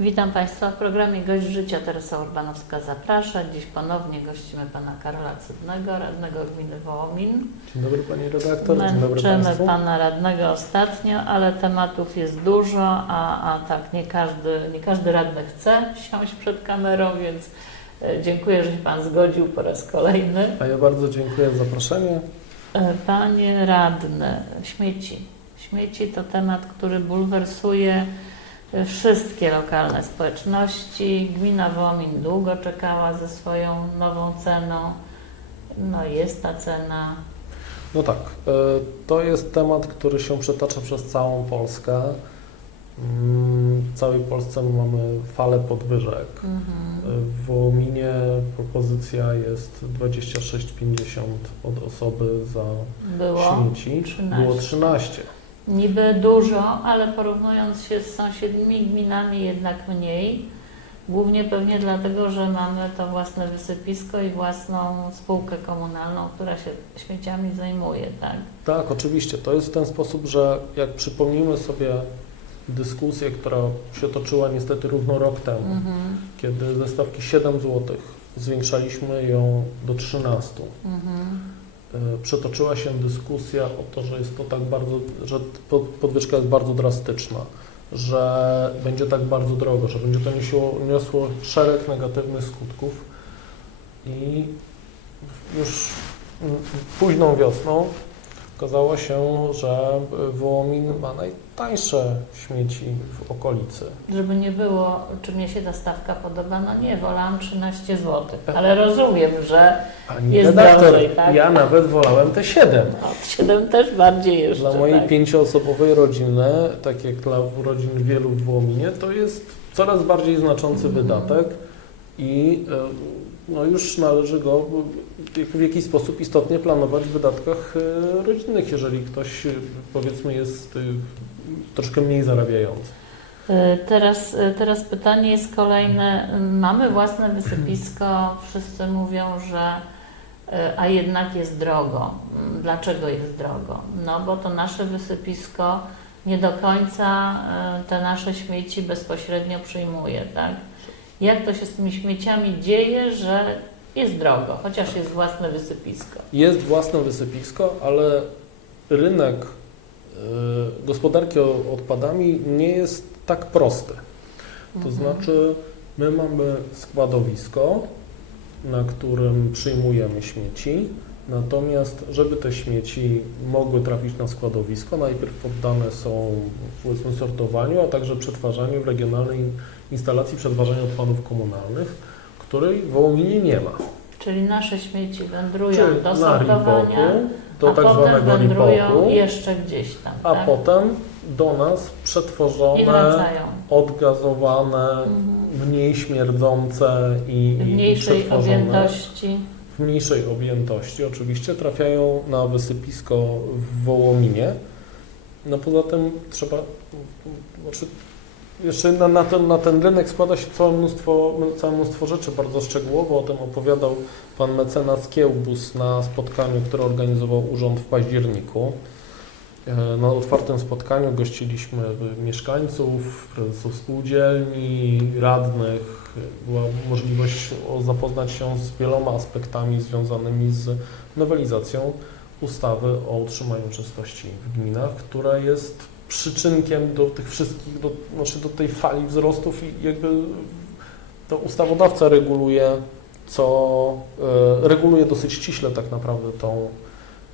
Witam Państwa w programie Gość Życia. Teresa Urbanowska zaprasza. Dziś ponownie gościmy Pana Karola Cydnego, radnego gminy Wołomin. Dzień dobry Pani redaktor, dzień dobry Państwu. Pana radnego ostatnio, ale tematów jest dużo, a, a tak nie każdy, nie każdy radny chce siąść przed kamerą, więc e, dziękuję, że się Pan zgodził po raz kolejny. A ja bardzo dziękuję za zaproszenie. E, Panie radny, śmieci. Śmieci to temat, który bulwersuje wszystkie lokalne społeczności. Gmina Wołomin długo czekała ze swoją nową ceną. No jest ta cena. No tak, e, to jest temat, który się przetacza przez całą Polskę. Mm, W całej Polsce mamy falę podwyżek. Mhm. W Wołominie propozycja jest 26,50 od osoby za Było śmieci. 13. Było 13. niby dużo, ale porównując się z sąsiednimi gminami jednak mniej. Głównie pewnie dlatego, że mamy to własne wysypisko i własną spółkę komunalną, która się śmieciami zajmuje, tak? Tak, oczywiście. To jest w ten sposób, że jak przypomnimy sobie dyskusję, która się toczyła niestety równo rok temu, Mhm. kiedy ze stawki 7 zł zwiększaliśmy ją do 13. Mhm. E, Przetoczyła się dyskusja o to, że jest to tak bardzo, że pod- podwyżka jest bardzo drastyczna, że będzie tak bardzo drogo, że będzie to niosło, niosło szereg negatywnych skutków i już mm, późną wiosną okazało się, że Wołomin ma najtańsze śmieci w okolicy. Żeby nie było, czy mnie się ta stawka podoba, no nie, wolałam 13 zł, ale rozumiem, że Pani Jest redaktor, drożej, tak? ja nawet wolałem te 7. od 7 też bardziej jeszcze. Dla mojej tak. pięcioosobowej rodziny, tak jak dla rodzin wielu w Wołominie, to jest coraz bardziej znaczący Mhm. wydatek i e, no już należy go w jakiś sposób istotnie planować w wydatkach e, rodzinnych, jeżeli ktoś e, powiedzmy jest e, troszkę mniej zarabiający. Teraz, teraz pytanie jest kolejne. Mamy własne wysypisko, wszyscy mówią, że a jednak jest drogo. Dlaczego jest drogo? No bo to nasze wysypisko nie do końca te nasze śmieci bezpośrednio przyjmuje, tak? Jak to się z tymi śmieciami dzieje, że jest drogo, chociaż jest własne wysypisko? Jest własne wysypisko, ale rynek e, gospodarki odpadami nie jest tak prosty. To Mhm. znaczy, my mamy składowisko, na którym przyjmujemy śmieci, natomiast żeby te śmieci mogły trafić na składowisko, najpierw poddane są powiedzmy sortowaniu, a także przetwarzaniu w regionalnej instalacji przetwarzania odpadów komunalnych, której w Wołominie nie ma. Czyli nasze śmieci wędrują Czyli do na sortowania. do a tak potem zwanego wędrują ripoku, jeszcze gdzieś tam, a tak? potem do nas I przetworzone, odgazowane, Mhm. mniej śmierdzące i, W i mniejszej przetworzone objętości. w mniejszej objętości oczywiście trafiają na wysypisko w Wołominie. No poza tym trzeba, znaczy jeszcze na, na, ten, na ten rynek składa się całe mnóstwo, całe mnóstwo rzeczy bardzo szczegółowo. O tym opowiadał pan mecenas Kiełbus na spotkaniu, które organizował urząd w październiku. E, Na otwartym spotkaniu gościliśmy mieszkańców, prezesów spółdzielni, radnych. Była możliwość zapoznać się z wieloma aspektami związanymi z nowelizacją ustawy o utrzymaniu czystości w gminach, która jest przyczynkiem do tych wszystkich, do, znaczy do tej fali wzrostów i jakby to ustawodawca reguluje, co e, reguluje dosyć ściśle tak naprawdę tą,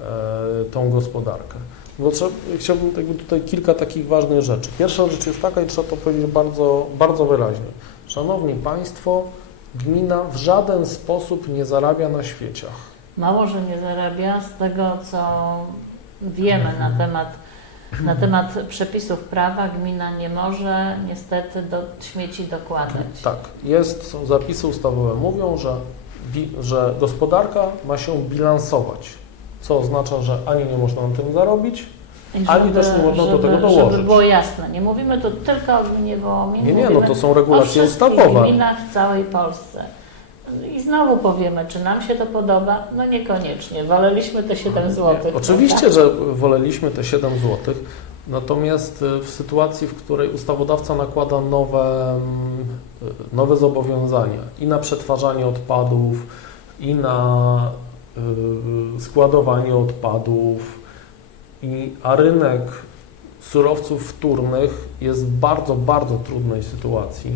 e, tą gospodarkę. Bo trzeba, chciałbym jakby tutaj kilka takich ważnych rzeczy. Pierwsza rzecz jest taka i trzeba to powiedzieć bardzo, bardzo wyraźnie. Szanowni Państwo, gmina w żaden sposób nie zarabia na świeciach. Mało, że nie zarabia z tego, co wiemy na temat, na temat przepisów prawa, gmina nie może niestety do śmieci dokładać. Tak, jest, są zapisy ustawowe mówią, że, bi, że gospodarka ma się bilansować, co oznacza, że ani nie można na tym zarobić, I Ani też nie można do żeby, tego dołożyć. Żeby było jasne, nie mówimy tu tylko o gminie Wołomin, nie, nie, no to są regulacje ustawowe. gminach w całej Polsce. I znowu powiemy, czy nam się to podoba? No niekoniecznie. Woleliśmy te 7 zł. Oczywiście, że woleliśmy te 7 zł, Natomiast y, w sytuacji, w której ustawodawca nakłada nowe, mm, y, nowe zobowiązania i na przetwarzanie odpadów, i na y, składowanie odpadów, i, a rynek surowców wtórnych jest w bardzo, bardzo trudnej sytuacji,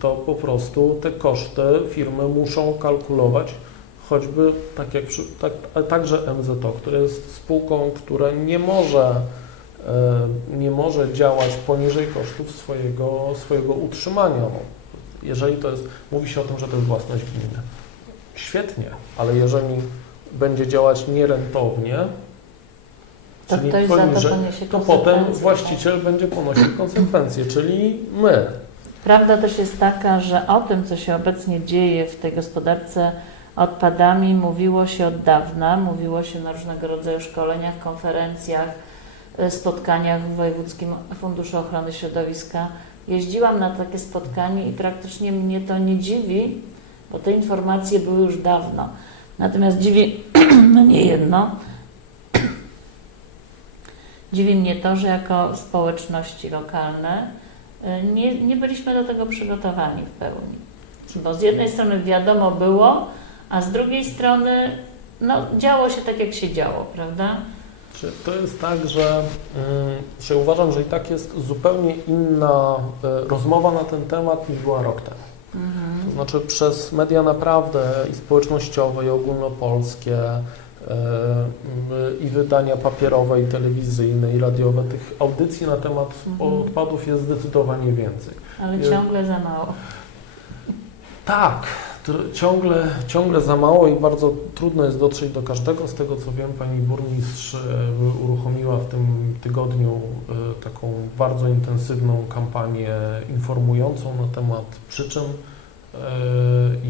to po prostu te koszty firmy muszą kalkulować, choćby tak jak przy, tak, także MZO, które jest spółką, która nie może, y, nie może działać poniżej kosztów swojego, swojego utrzymania. No, jeżeli to jest, mówi się o tym, że to jest własność gminy. Świetnie, ale jeżeli będzie działać nierentownie, To czyli ktoś to poniżej, poniesie to potem konsekwencje. właściciel będzie ponosił konsekwencje, czyli my. Prawda też jest taka, że o tym, co się obecnie dzieje w tej gospodarce odpadami, mówiło się od dawna, mówiło się na różnego rodzaju szkoleniach, konferencjach, y, spotkaniach w Wojewódzkim Funduszu Ochrony Środowiska. Jeździłam na takie spotkanie i praktycznie mnie to nie dziwi, bo te informacje były już dawno. Natomiast dziwi mnie jedno, dziwi mnie to, że jako społeczności lokalne nie, nie byliśmy do tego przygotowani w pełni. Bo z jednej strony wiadomo było, a z drugiej strony no, działo się tak, jak się działo, prawda? Czy to jest tak, że, że uważam, że i tak jest zupełnie inna e, rozmowa na ten temat niż była rok temu. To znaczy przez media naprawdę i społecznościowe, i ogólnopolskie, e, i wydania papierowe, i telewizyjne, i radiowe, tych audycji na temat Mhm. odpadów jest zdecydowanie więcej. Ale Nie. ciągle za mało. Tak, ciągle, ciągle za mało i bardzo trudno jest dotrzeć do każdego. Z tego co wiem, pani burmistrz e, uruchomiła w tym tygodniu e, taką bardzo intensywną kampanię informującą na temat przyczyn e, i,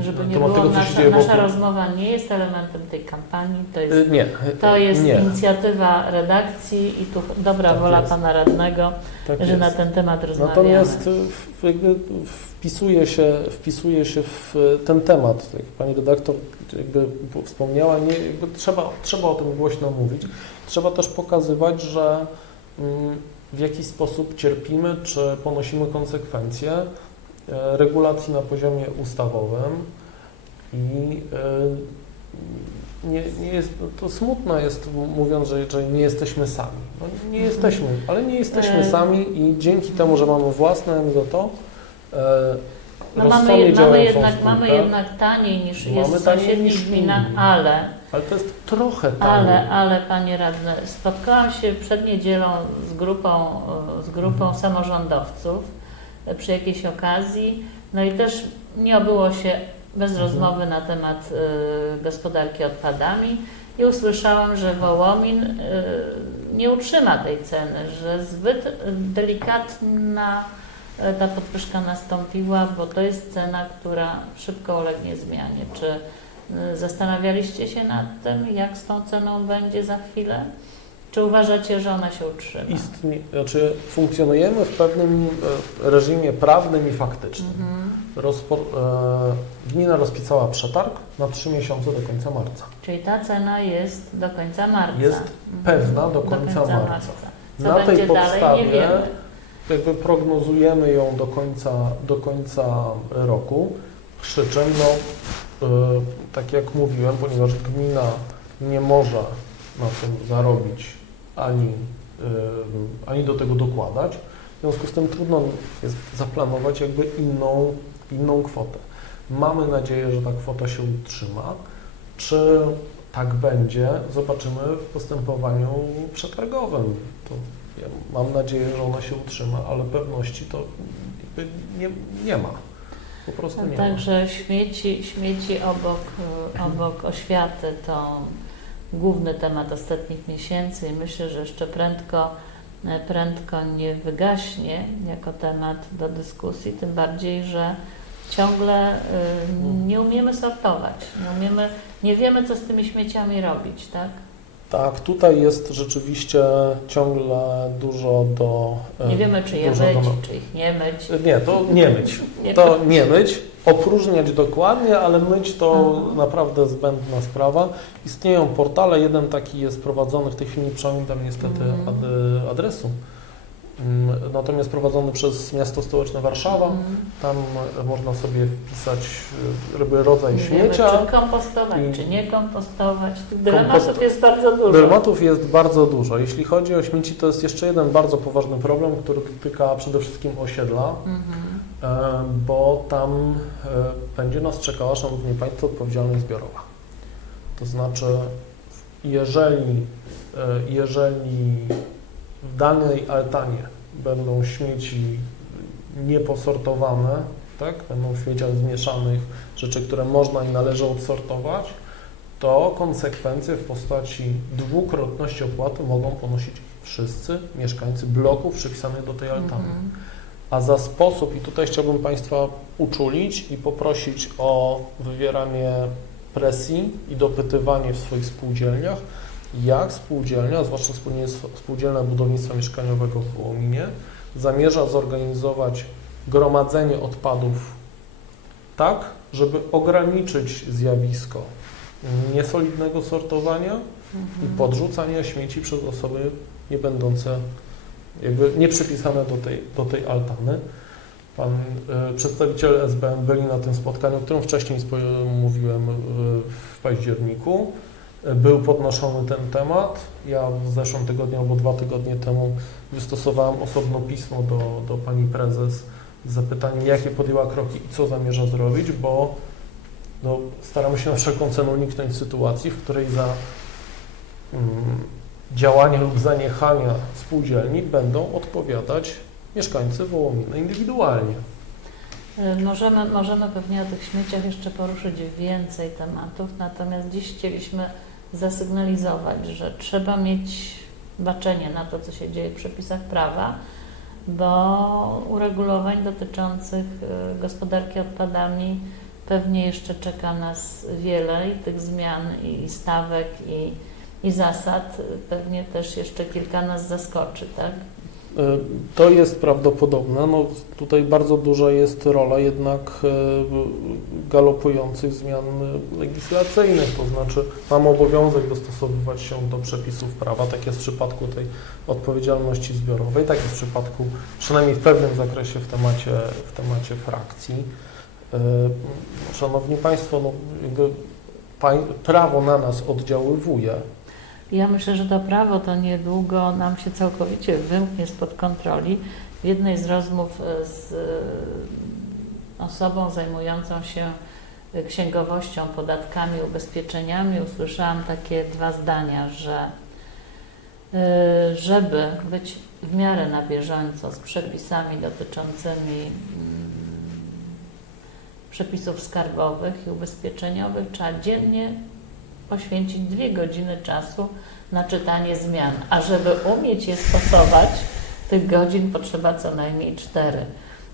i Żeby nie było, tego, co się nasza, nasza wokół. rozmowa nie jest elementem tej kampanii, to E, jest, Nie, to jest nie, inicjatywa redakcji i tu dobra Tak wola jest. pana radnego, tak że jest. na ten temat rozmawiamy. Natomiast e, jakby wpisuje się, wpisuje się w e, ten temat, tak jak pani redaktor jakby wspomniała, nie, jakby trzeba, trzeba o tym głośno mówić. Trzeba też pokazywać, że mm, w jakiś sposób cierpimy, czy ponosimy konsekwencje e, regulacji na poziomie ustawowym i e, nie, nie jest, to smutno jest mówiąc, że, że nie jesteśmy sami. No, nie jesteśmy, ale nie jesteśmy E. sami i dzięki temu, że mamy własne MZO, e, No mamy, mamy, działającą jednak, spółkę, mamy jednak taniej niż Mamy jest w sąsiednich gminach, ale ale to jest trochę taniej. Ale, ale Panie Radny, spotkałam się przed niedzielą z grupą, e, z grupą Mhm. samorządowców e, przy jakiejś okazji, no i też nie obyło się bez Mhm. rozmowy na temat e, gospodarki odpadami i usłyszałam, że Wołomin e, nie utrzyma tej ceny, że zbyt delikatna e, ta podwyżka nastąpiła, bo to jest cena, która szybko ulegnie zmianie. Czy y, zastanawialiście się nad tym, jak z tą ceną będzie za chwilę? Czy uważacie, że ona się utrzyma? Istnie, znaczy funkcjonujemy w pewnym e, reżimie prawnym i faktycznym. Mhm. Rozpo, e, gmina rozpisała przetarg na trzy miesiące do końca marca. Czyli ta cena jest do końca marca. Jest Mhm. pewna do końca marca. Co Na tej podstawie jakby prognozujemy ją do końca, do końca roku. Przy czym, no, e, tak jak mówiłem, ponieważ gmina nie może na tym zarobić ani, e, ani do tego dokładać, w związku z tym trudno jest zaplanować jakby inną, inną kwotę. Mamy nadzieję, że ta kwota się utrzyma. Czy tak będzie, zobaczymy w postępowaniu przetargowym. To ja mam nadzieję, że ona się utrzyma, ale pewności to nie, nie ma. Po prostu nie ma. Także śmieci, śmieci obok, y, obok oświaty to główny temat ostatnich miesięcy i myślę, że jeszcze prędko, e, prędko nie wygaśnie jako temat do dyskusji, tym bardziej, że ciągle y, nie umiemy sortować, nie umiemy, nie wiemy, co z tymi śmieciami robić, tak? Tak, tutaj jest rzeczywiście ciągle dużo do. e, Nie wiemy, czy je myć, do- czy ich nie myć. Nie, to nie myć. To nie myć opróżniać dokładnie, ale myć to Aha. naprawdę zbędna sprawa. Istnieją portale, jeden taki jest prowadzony, w tej chwili nie pamiętam niestety Mhm. ad, adresu, Mm, natomiast prowadzony przez miasto stołeczne Warszawa. Mhm. Tam e, można sobie wpisać e, jakby rodzaj Nie wiemy, śmiecia. czy kompostować, I- czy nie kompostować. Dylematów Kompost- jest bardzo dużo. Dylematów jest bardzo dużo. Jeśli chodzi o śmieci, to jest jeszcze jeden bardzo poważny problem, który dotyka przede wszystkim osiedla, Mhm. Bo tam e, będzie nas czekała, Szanowni Państwo, odpowiedzialność zbiorowa. To znaczy, jeżeli, e, jeżeli w danej altanie będą śmieci nieposortowane, tak, będą w śmieciach zmieszanych rzeczy, które można i należy odsortować, to konsekwencje w postaci dwukrotności opłaty mogą ponosić wszyscy mieszkańcy bloków przypisanych do tej altany. Mhm. A za sposób, i tutaj chciałbym Państwa uczulić i poprosić o wywieranie presji i dopytywanie w swoich spółdzielniach, jak spółdzielnia, zwłaszcza spółdzielnia- budownictwa mieszkaniowego w Wołominie, zamierza zorganizować gromadzenie odpadów tak, żeby ograniczyć zjawisko niesolidnego sortowania i Mhm. podrzucania śmieci przez osoby nie będące, jakby nie przypisane do tej, do tej altany. Pan e, przedstawiciel SBM byli na tym spotkaniu, o którym wcześniej mówiłem e, w październiku. E, Był podnoszony ten temat. Ja w zeszłym tygodniu albo dwa tygodnie temu wystosowałem osobno pismo do, do pani prezes z zapytaniem, jakie podjęła kroki i co zamierza zrobić, bo no, staramy się na wszelką cenę uniknąć sytuacji, w której za mm, działania lub zaniechania spółdzielni będą odpowiadać mieszkańcy Wołomina indywidualnie. Y, Możemy, możemy pewnie o tych śmieciach jeszcze poruszyć więcej tematów, natomiast dziś chcieliśmy zasygnalizować, że trzeba mieć baczenie na to, co się dzieje w przepisach prawa, bo uregulowań dotyczących y, gospodarki odpadami pewnie jeszcze czeka nas wiele i tych zmian i stawek i, i zasad pewnie też jeszcze kilka nas zaskoczy, tak? Y, To jest prawdopodobne. No, tutaj bardzo duża jest rola jednak y, galopujących zmian legislacyjnych, to znaczy mamy obowiązek dostosowywać się do przepisów prawa, tak jest w przypadku tej odpowiedzialności zbiorowej, tak jest w przypadku przynajmniej w pewnym zakresie w temacie, w temacie frakcji. Y, Szanowni Państwo, no, prawo na nas oddziaływuje, Ja myślę, że to prawo to niedługo nam się całkowicie wymknie spod kontroli. W jednej z rozmów e, z e, osobą zajmującą się księgowością, podatkami, ubezpieczeniami usłyszałam takie dwa zdania, że e, żeby być w miarę na bieżąco z przepisami dotyczącymi mm, przepisów skarbowych i ubezpieczeniowych, trzeba dziennie poświęcić dwie godziny czasu na czytanie zmian, a żeby umieć je stosować, tych godzin potrzeba co najmniej cztery.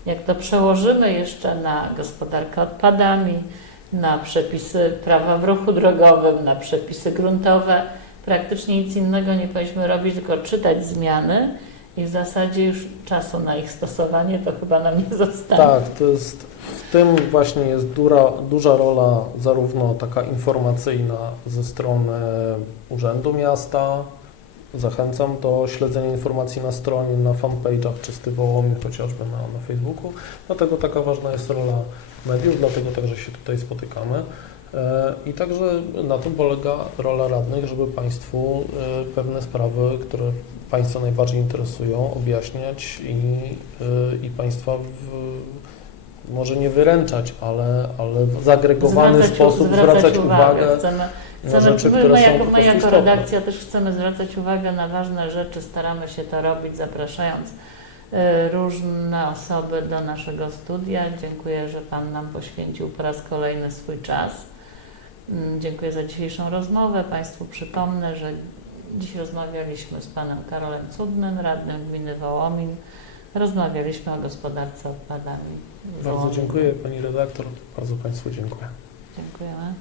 Jak to przełożymy jeszcze na gospodarkę odpadami, na przepisy prawa w ruchu drogowym, na przepisy gruntowe, praktycznie nic innego nie powinniśmy robić, tylko czytać zmiany i w zasadzie już czasu na ich stosowanie to chyba nam nie zostanie. Tak, to jest, w tym właśnie jest dura, duża rola zarówno taka informacyjna ze strony Urzędu Miasta. Zachęcam do śledzenia informacji na stronie, na fanpage'ach Czysty Wołomin, chociażby na, na Facebooku. Dlatego taka ważna jest rola mediów, dlatego także się tutaj spotykamy. E, I także na tym polega rola radnych, żeby Państwu e, pewne sprawy, które Państwa najbardziej interesują, objaśniać i, e, i Państwa w, może nie wyręczać, ale, ale w zagregowany Zwracać- sposób zwracać uwagę Chcemy, chcemy rzeczy, my, my, jako, my jako redakcja też chcemy zwracać uwagę na ważne rzeczy, staramy się to robić, zapraszając różne osoby do naszego studia. Dziękuję, że Pan nam poświęcił po raz kolejny swój czas. Mm, Dziękuję za dzisiejszą rozmowę. Państwu przypomnę, że dziś rozmawialiśmy z Panem Karolem Cudnym, radnym gminy Wołomin. Rozmawialiśmy o gospodarce odpadami. Bardzo dziękuję Pani redaktor, bardzo Państwu dziękuję. Dziękujemy.